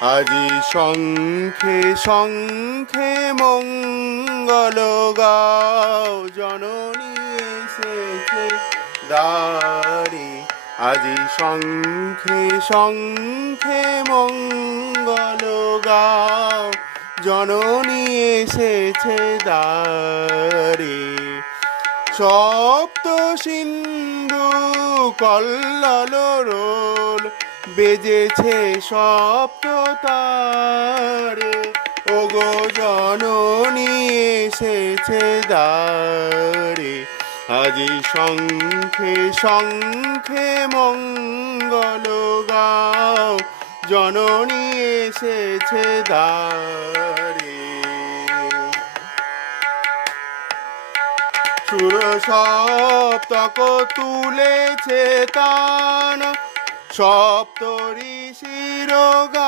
আজি শঙ্খে শঙ্খে মঙ্গল গাও, জননী এসেছে দ্বারে। আজি শঙ্খে শঙ্খে মঙ্গল গাও, জননী এসেছে দ্বারে। সপ্ত সিন্ধু কল্লোল রোল, বেজেছে সপ্ত তারে। ওগো জননী এসেছে দ্বারে। আজি শঙ্খে শঙ্খে মঙ্গল গাও, জননী এসেছে দ্বারে। সুর সপ্তক তুলেছে তান, সপ্ত ঋষির গান।